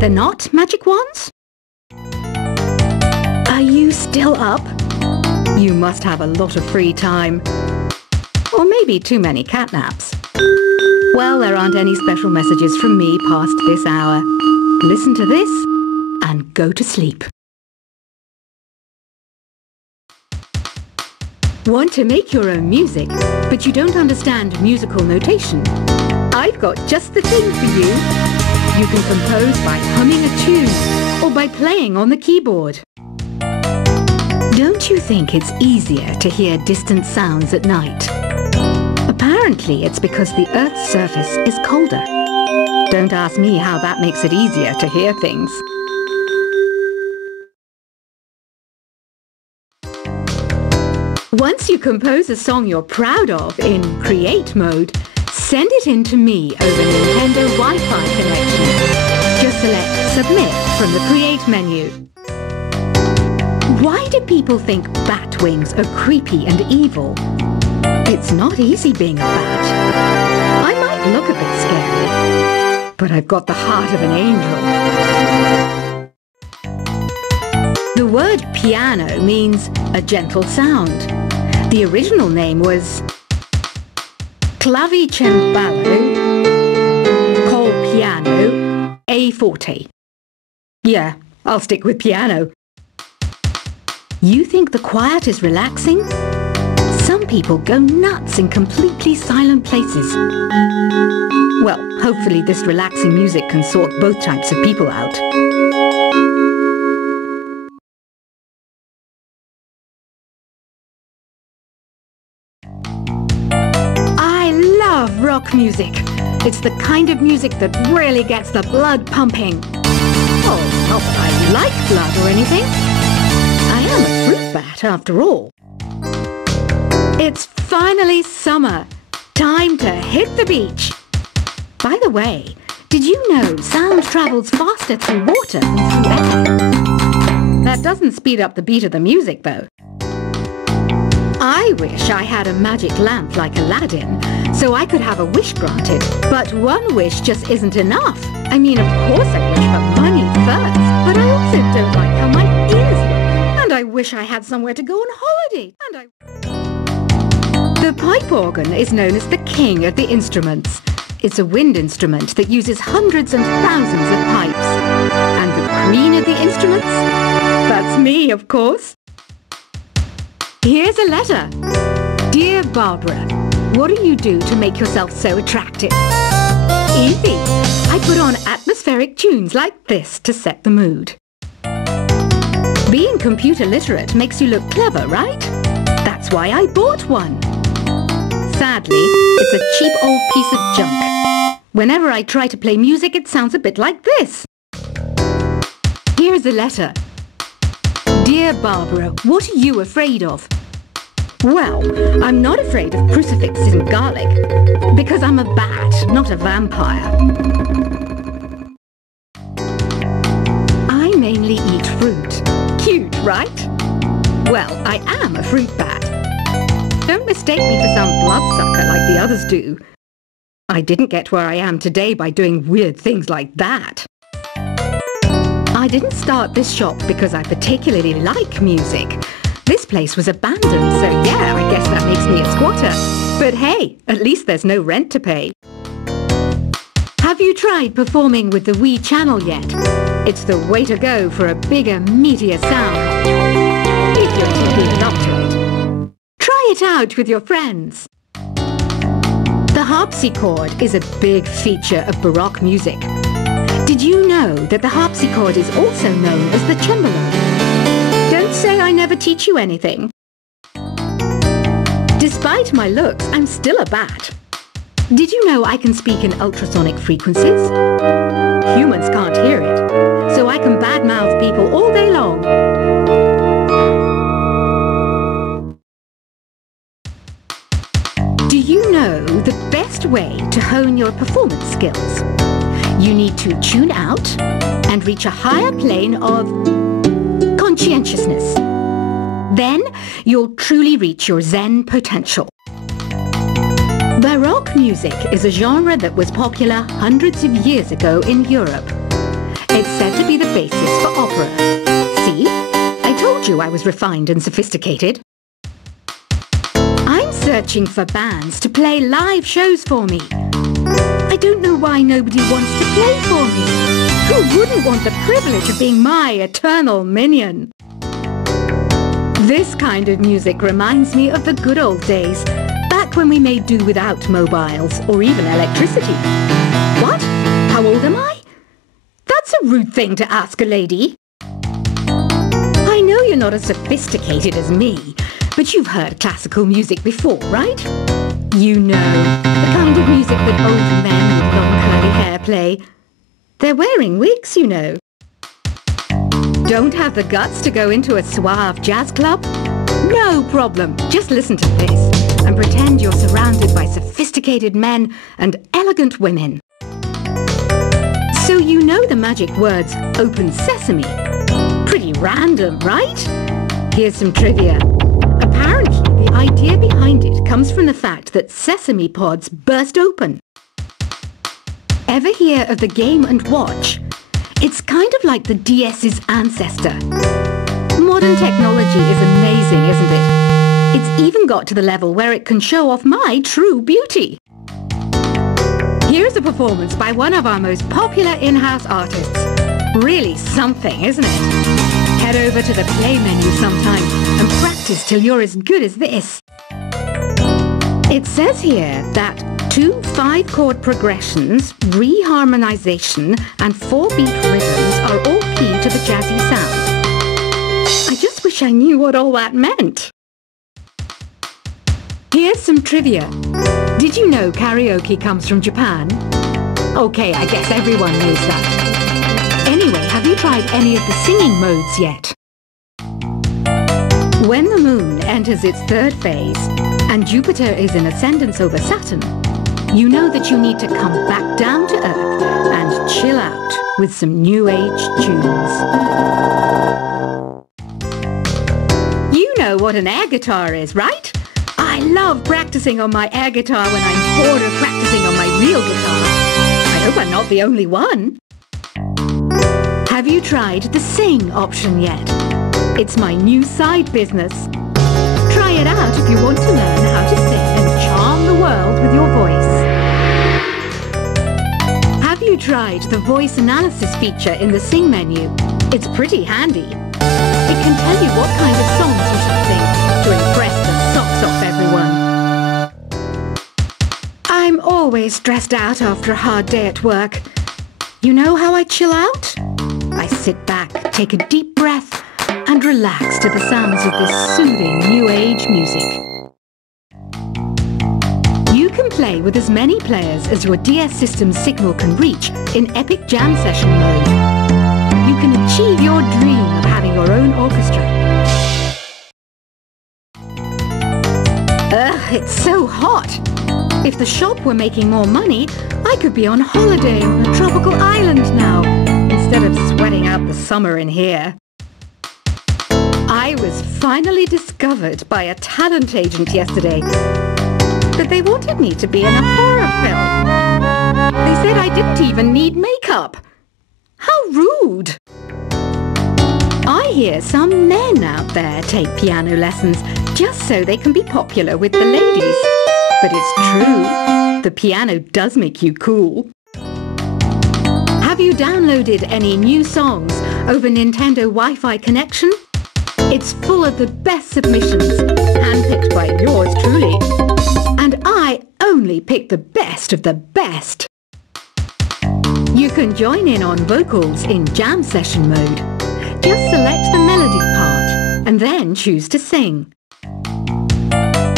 They're not magic wands? Are you still up? You must have a lot of free time. Or maybe too many catnaps. Well, there aren't any special messages from me past this hour. Listen to this and go to sleep. Want to make your own music, but you don't understand musical notation? I've got just the thing for you. You can compose by humming a tune or by playing on the keyboard. Don't you think it's easier to hear distant sounds at night? Apparently it's because the Earth's surface is colder. Don't ask me how that makes it easier to hear things. Once you compose a song you're proud of in Create mode, send it in to me over Nintendo Wi-Fi connection. Just select Submit from the Create menu. Why do people think bat wings are creepy and evil? It's not easy being a bat. I might look a bit scary, but I've got the heart of an angel. The word piano means a gentle sound. The original name was clavicembalo col piano a forte. Yeah, I'll stick with piano. You think the quiet is relaxing? Some people go nuts in completely silent places. Well, hopefully this relaxing music can sort both types of people out. I love rock music. It's the kind of music that really gets the blood pumping. Oh, not that I like blood or anything. I am a fruit bat after all. It's finally summer. Time to hit the beach. By the way, did you know sound travels faster through water than through air? That doesn't speed up the beat of the music, though. I wish I had a magic lamp like Aladdin, so I could have a wish granted. But one wish just isn't enough. I mean, of course I wish for money first, but I also don't like how my ears look. And I wish I had somewhere to go on holiday. The pipe organ is known as the king of the instruments. It's a wind instrument that uses hundreds and thousands of pipes. And the queen of the instruments? That's me, of course. Here's a letter. Dear Barbara, what do you do to make yourself so attractive? Easy. I put on atmospheric tunes like this to set the mood. Being computer literate makes you look clever, right? That's why I bought one. Sadly, it's a cheap old piece of junk. Whenever I try to play music, it sounds a bit like this. Here's a letter. Dear Barbara, what are you afraid of? Well, I'm not afraid of crucifixes and garlic, because I'm a bat, not a vampire. I mainly eat fruit. Cute, right? Well, I am a fruit bat. Don't mistake me for some bloodsucker like the others do. I didn't get where I am today by doing weird things like that. I didn't start this shop because I particularly like music. This place was abandoned, so yeah, I guess that makes me a squatter. But hey, at least there's no rent to pay. Have you tried performing with the Wii channel yet? It's the way to go for a bigger, meatier sound. If you're taking up to it. Try it out with your friends. The harpsichord is a big feature of Baroque music. Did you know that the harpsichord is also known as the cembalo? Don't say I never teach you anything. Despite my looks, I'm still a bat. Did you know I can speak in ultrasonic frequencies? Humans can't hear it, so I can badmouth people all day long. Do you know the best way to hone your performance skills? You need to tune out and reach a higher plane of conscientiousness. Then you'll truly reach your Zen potential. Baroque music is a genre that was popular hundreds of years ago in Europe. A It's said to be the basis for opera. See? I told you I was refined and sophisticated. I'm searching for bands to play live shows for me. I don't know why nobody wants to play for me. Who wouldn't want the privilege of being my eternal minion? This kind of music reminds me of the good old days, back when we made do without mobiles or even electricity. What? How old am I? That's a rude thing to ask a lady. I know you're not as sophisticated as me, but you've heard classical music before, right? You know, the kind of music that old men with long curly hair play. They're wearing wigs, you know. Don't have the guts to go into a suave jazz club? No problem. Just listen to this and pretend you're surrounded by sophisticated men and elegant women. So you know the magic words "open sesame." Pretty random, right? Here's some trivia. Apparently, the idea behind it comes from the fact that sesame pods burst open. Ever hear of the Game & Watch? It's kind of like the DS's ancestor. Modern technology is amazing, isn't it? It's even got to the level where it can show off my true beauty. Here's a performance by one of our most popular in-house artists. Really something, isn't it? Head over to the play menu sometime and practice till you're as good as this. It says here that 2 5-chord progressions, reharmonization and 4-beat rhythms are all key to the jazzy sound. I just wish I knew what all that meant. Here's some trivia. Did you know karaoke comes from Japan? Okay, I guess everyone knows that. Anyway, have you tried any of the singing modes yet? When the moon enters its 3rd phase and Jupiter is in ascendance over Saturn, you know that you need to come back down to Earth and chill out with some new age tunes. You know what an air guitar is, right? I love practicing on my air guitar when I'm bored of practicing on my real guitar. I hope I'm not the only one. Have you tried the Sing option yet? It's my new side business. Try it out if you want to learn how to sing and charm the world with your voice. Have you tried the voice analysis feature in the Sing menu? It's pretty handy. It can tell you what kind of songs you should sing to impress the socks off everyone. I'm always stressed out after a hard day at work. You know how I chill out? I sit back, take a deep breath, and relax to the sounds of this soothing new age music. You can play with as many players as your DS system's signal can reach in Epic Jam Session mode. You can achieve your dream of having your own orchestra. Ugh, it's so hot! If the shop were making more money, I could be on holiday on a tropical island now, instead of sweating out the summer in here. I was finally discovered by a talent agent yesterday, but they wanted me to be in a horror film. They said I didn't even need makeup. How rude! I hear some men out there take piano lessons just so they can be popular with the ladies. But it's true, the piano does make you cool. Have you downloaded any new songs over Nintendo Wi-Fi connection? It's full of the best submissions, handpicked by yours truly. And I only pick the best of the best. You can join in on vocals in Jam Session mode. Just select the melody part and then choose to sing.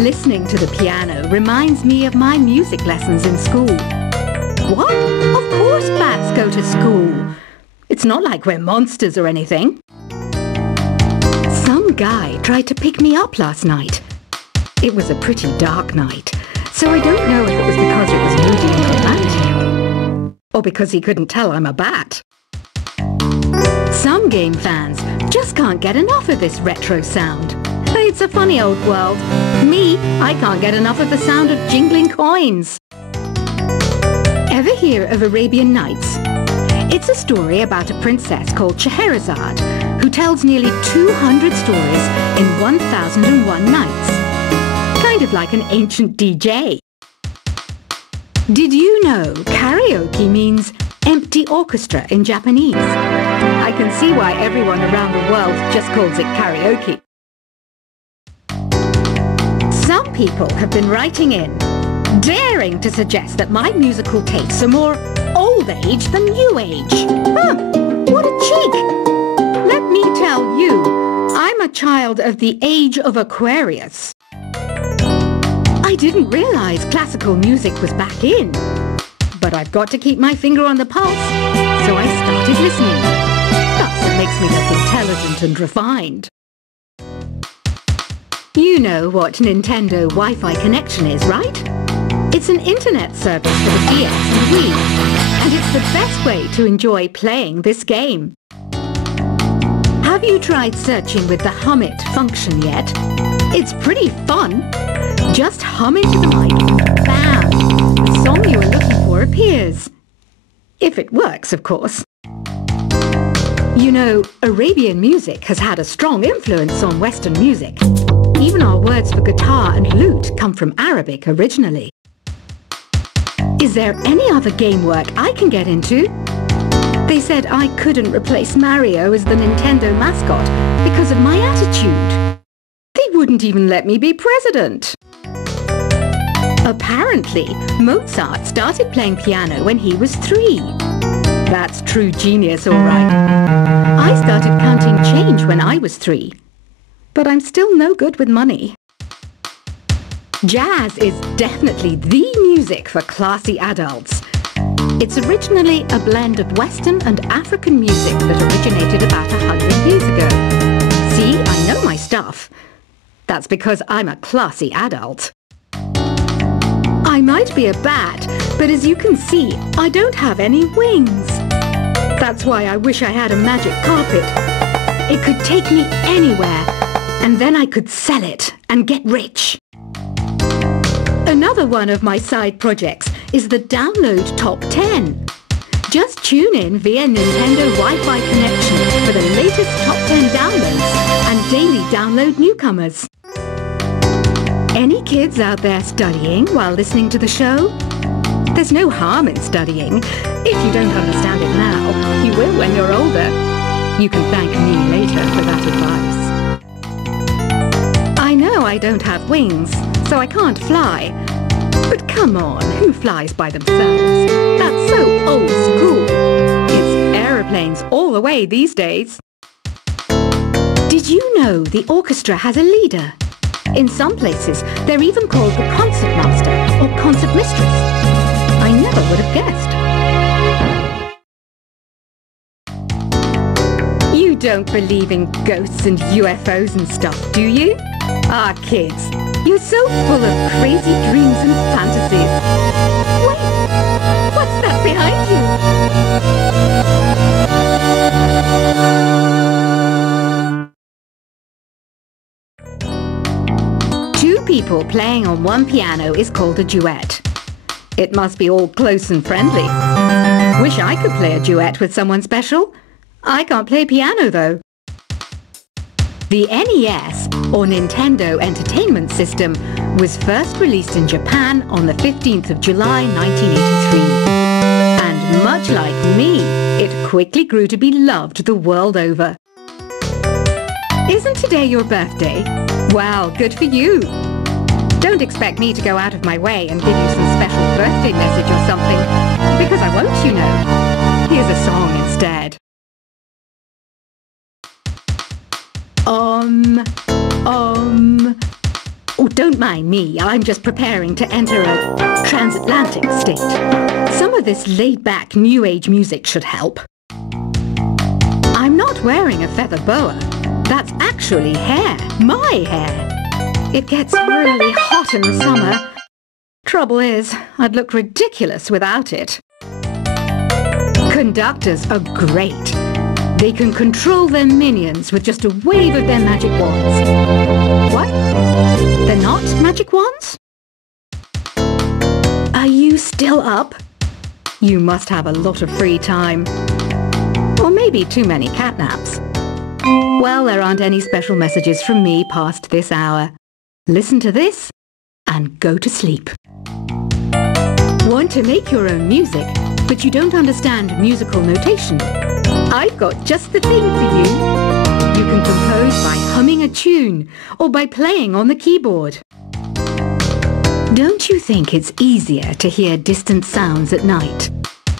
Listening to the piano reminds me of my music lessons in school. What? Of course bats go to school. It's not like we're monsters or anything. Some guy tried to pick me up last night. It was a pretty dark night, so I don't know if it was because it was moody and romantic, or because he couldn't tell I'm a bat. Some game fans just can't get enough of this retro sound. It's a funny old world. Me, I can't get enough of the sound of jingling coins. Ever hear of Arabian Nights? It's It's a story about a princess called Scheherazade, who tells nearly 200 stories in 1001 nights. Kind of like an ancient DJ. Did you know karaoke means empty orchestra in Japanese? I can see why everyone around the world just calls it karaoke. Some people have been writing in, daring to suggest that my musical tastes are more old age than new age. Huh, what a cheek! Let me tell you, I'm a child of the age of Aquarius. I didn't realize classical music was back in, but I've got to keep my finger on the pulse, so I started listening. Thus, it makes me look intelligent and refined. You know what Nintendo Wi-Fi connection is, right? It's an internet service for the DS and Wii, and it's the best way to enjoy playing this game. Have you tried searching with the Hum It function yet? It's pretty fun. Just hum into the mic, bam! The song you are looking for appears. If it works, of course. You know, Arabian music has had a strong influence on Western music. Even our words for guitar and lute come from Arabic originally. Is there any other game work I can get into? They said I couldn't replace Mario as the Nintendo mascot because of my attitude. They wouldn't even let me be president. Apparently, Mozart started playing piano when he was 3. That's true genius, all right. I started counting change when I was 3. But I'm still no good with money. Jazz is definitely the music for classy adults. It's originally a blend of Western and African music that originated about 100 years ago. See, I know my stuff. That's because I'm a classy adult. I might be a bat, but as you can see, I don't have any wings. That's why I wish I had a magic carpet. It could take me anywhere, and then I could sell it and get rich. Another one of my side projects is the Download Top 10. Just tune in via Nintendo Wi-Fi connection for the latest Top 10 downloads and daily download newcomers. Any kids out there studying while listening to the show? There's no harm in studying. If you don't understand it now, you will when you're older. You can thank me later for that advice. I know I don't have wings, so I can't fly. But come on, who flies by themselves? That's so old school. It's aeroplanes all the way these days. Did you know the orchestra has a leader? In some places, they're even called the concertmaster or concert mistress. I never would have guessed. You don't believe in ghosts and UFOs and stuff, do you? Ah, kids, you're so full of crazy dreams and fantasies. Wait, what's that behind you? Two people playing on one piano is called a duet. It must be all close and friendly. Wish I could play a duet with someone special. I can't play piano though. The NES, or Nintendo Entertainment System, was first released in Japan on the 15th of July 1983. And much like me, it quickly grew to be loved the world over. Isn't today your birthday? Well, good for you. Don't expect me to go out of my way and give you some special birthday message or something, because I won't, you know. Here's a song instead. Oh, don't mind me. I'm just preparing to enter a transatlantic state. Some of this laid-back New Age music should help. I'm not wearing a feather boa. That's actually hair. My hair. It gets really hot in the summer. Trouble is, I'd look ridiculous without it. Conductors are great. They can control their minions with just a wave of their magic wands. What? They're not magic wands? Are you still up? You must have a lot of free time. Or maybe too many catnaps. Well, there aren't any special messages from me past this hour. Listen to this and go to sleep. Want to make your own music, but you don't understand musical notation? I've got just the thing for you. You can compose by humming a tune or by playing on the keyboard. Don't you think it's easier to hear distant sounds at night?